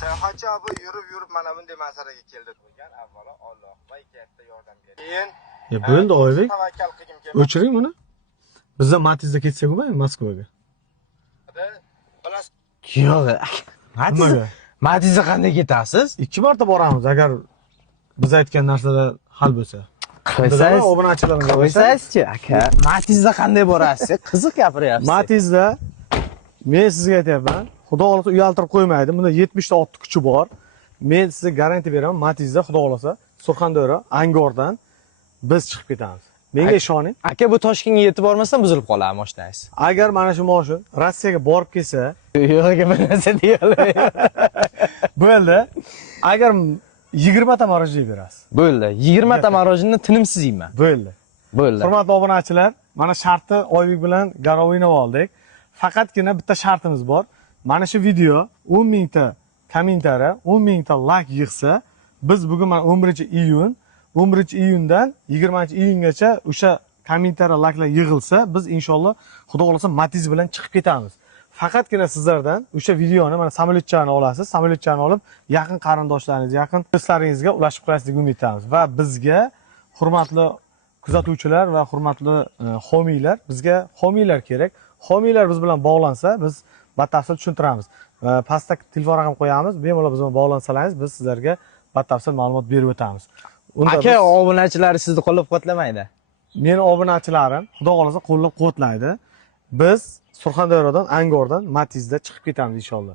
Sayohatchi abi yurib mana bunday masalaga keldi qo'ygan. Avvalo Alloh va katta yordam berdi. Keyin bo'ldi Oybek. tavakkal qilgim keldi. O'chiring buni. Bizda Matizda ketsak bo'lmaymi Moskvaga? Bilasiz. Yo'q. Matizga qanday ketasiz? 2 marta boramiz agar biz aytgan narsalar hal bo'lsa. Qo'ysangiz, obunachilarga qo'ysangizchi, aka. Matizda qanday borasiz? Qiziq gapiryapsiz. Matizda men sizga aytayapman, Xudo xolasa uyaltirib qo'ymaydi. Bunda 70 ta ot kuchi bor. Men sizga garantiya beraman, Matizda Xudo xolasa Surxondaryo Angordan biz chiqib ketamiz. Menga ishoning. Aka, bu Toshkentga yetib bormasdan buzilib qoladi mashinangiz. Agar mana shu moshin Rossiyaga borib kelsa, Yo'q, aka, bir narsa deya olmayman. bo'ldi. Agar 20 ta marojniy berasiz. Bo'ldi. 20 ta marojinni tinimsiz yeyman. Bo'ldi. Bo'ldi. Hurmatli obunachilar, mana shartni Oybek bilan garovini oldik. Faqatgina bitta shartimiz bor. Mana shu video 10 mingta kommentariy, 10 mingta like yig'sa, biz bugun mana 11-iyun, 11-iyundan 20-iyungacha o'sha kommentariy, likelar yig'ilsa, biz inshaalloh Xudo xolasa Matiz bilan chiqib ketamiz. Faqatgina sizlardan o'sha videoni mana samolyotchani olasiz, samolyotchani olib yaqin qarindoshlaringiz, yaqin do'stlaringizga ulashib qo'yasiz deb umid etamiz. Va bizga hurmatli kuzatuvchilar va hurmatli homiylar, bizga homiylar kerak. Homiylar biz bilan bog'lansa, biz batafsil tushuntiramiz. Pastda telefon raqam qo'yamiz. Bemalol biz bilan bog'lansalaringiz, biz sizlarga batafsil ma'lumot berib o'tamiz. Aka, obunachilar sizni qo'llab-quvvatlamaydi. Meni obunachilarim Xudo xolasa qo'llab-quvvatlaydi. Biz Surxondaryodan, Angordan, Matizda chiqib ketamiz inshaalloh.